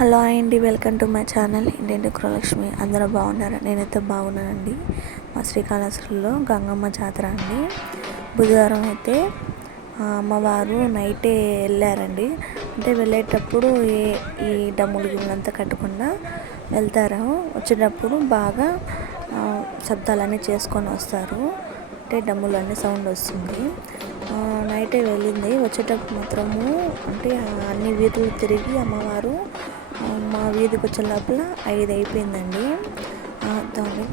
Hello అండి, welcome to my channel Indian Gruhalakshmi. అందరూ బాగున్నారా? నేనైతే బాగున్నానండి. మా శ్రీకాళహస్తిలో గంగమ్మ జాతర అండి. బుధవారం అయితే అమ్మవారు నైటే వెళ్ళారండి. అంటే వెళ్ళేటప్పుడు ఈ డమ్ములు గిన్నెలంతా కట్టకుండా వెళ్తారు. వచ్చేటప్పుడు బాగా శబ్దాలన్నీ చేసుకొని వస్తారు. అంటే డమ్ములన్నీ సౌండ్ వస్తుంది. నైటే వెళ్ళింది. వచ్చేటప్పుడు మాత్రము అంటే అన్ని వీధులు తిరిగి అమ్మవారు మా వీధికి వచ్చే లోపల 5 అయిపోయిందండి. దాని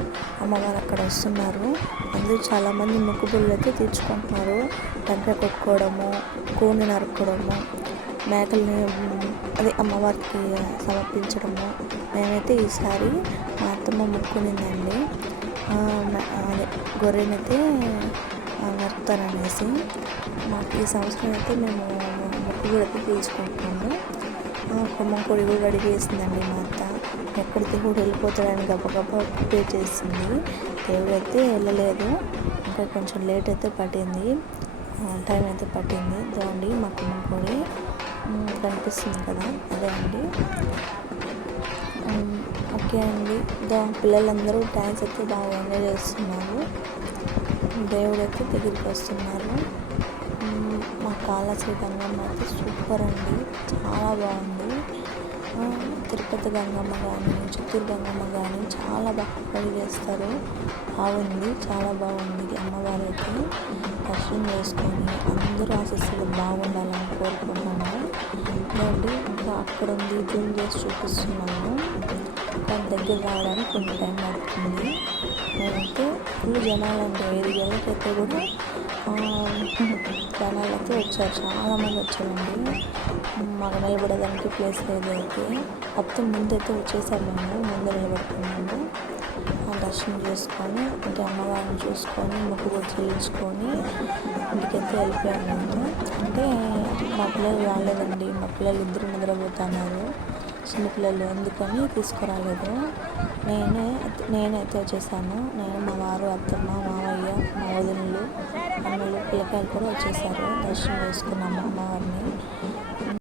అమ్మవారు అక్కడ వస్తున్నారు. అందరూ చాలామంది మొక్కుబడులు అయితే తీర్చుకుంటున్నారు. టెంకాయ కొట్టుకోవడము, కోడిని నరుక్కోవడము, మేకల్ని అదే అమ్మవారికి సమర్పించడము. మేమైతే ఈసారి మా అత్తమ్మ మొక్కునిందండి. అదే గొర్రెనైతే నరుకుతారనేసి మాకు ఈ సంవత్సరం అయితే మేము మొక్కుబడి అయితే తీర్చుకుంటున్నాము. కుమ్మం పొడి కూడా రెడీ చేసిందండి మా అత్త. ఎక్కడ దేవుడు వెళ్ళిపోతాడని గబగబా ప్రిపేర్ చేసింది. దేవుడు అయితే వెళ్ళలేదు, ఇంకా కొంచెం లేట్ అయితే పట్టింది, టైం అయితే పట్టింది. ఇదండి మా కుమ్మం పొడి కనిపిస్తుంది కదా, అదే అండి. ఓకే అండి. పిల్లలందరూ డ్యాన్స్ అయితే బాగా ఎంజాయ్ చేస్తున్నారు. దేవుడు అయితే దగ్గరికి వస్తున్నారు. మా కాళహస్తి గంగమ్మ అయితే సూపర్ అండి, చాలా బాగుంది. తిరుపతి గంగమ్మ కానీ, చిత్తూరు గంగమ్మ కానీ చాలా బాగా రెడీ చేస్తారు. బాగుంది, చాలా బాగుంది. అమ్మవారు అయితే దర్శనం చేసుకొని అందరూ ఆశీస్సులు బాగుండాలని కోరుకుంటున్నాను. ఇదండి ఇంకా అక్కడ ఉంది, జూమ్ చేసి చూపిస్తున్నాను. దాని దగ్గర రావడానికి కొంచెం టైం పడుతుంది. నేనైతే ఫుల్ జనాలండి, 5 గంటలకైతే కూడా జనాలైతే వచ్చారు, చాలామంది వచ్చారండి. మాకు నిలబడడానికి ప్లేస్ లేదు. అయితే మొత్తం ముందైతే వచ్చేసాము, మేము ముందు నిలబడుతున్నాము. దర్శనం చేసుకొని ఇంకా అమ్మవారిని చూసుకొని మొక్కుబడి చెల్లించుకొని ఇంటికైతే వెళ్ళిపోయాము. అంటే మా పిల్లలు రాలేదండి, మా పిల్లలు ఇద్దరు నిద్రపోతున్నారు, చిన్నపిల్లలు, అందుకని తీసుకురాలేదు. నేనైతే వచ్చేసాను. నేను, మా వారు, అత్తమ్మ, మావయ్య, మా వదినలు, అన్నలు, పిల్లకాయలు కూడా వచ్చేసారు. దర్శనం చేసుకున్నాము అమ్మవారిని.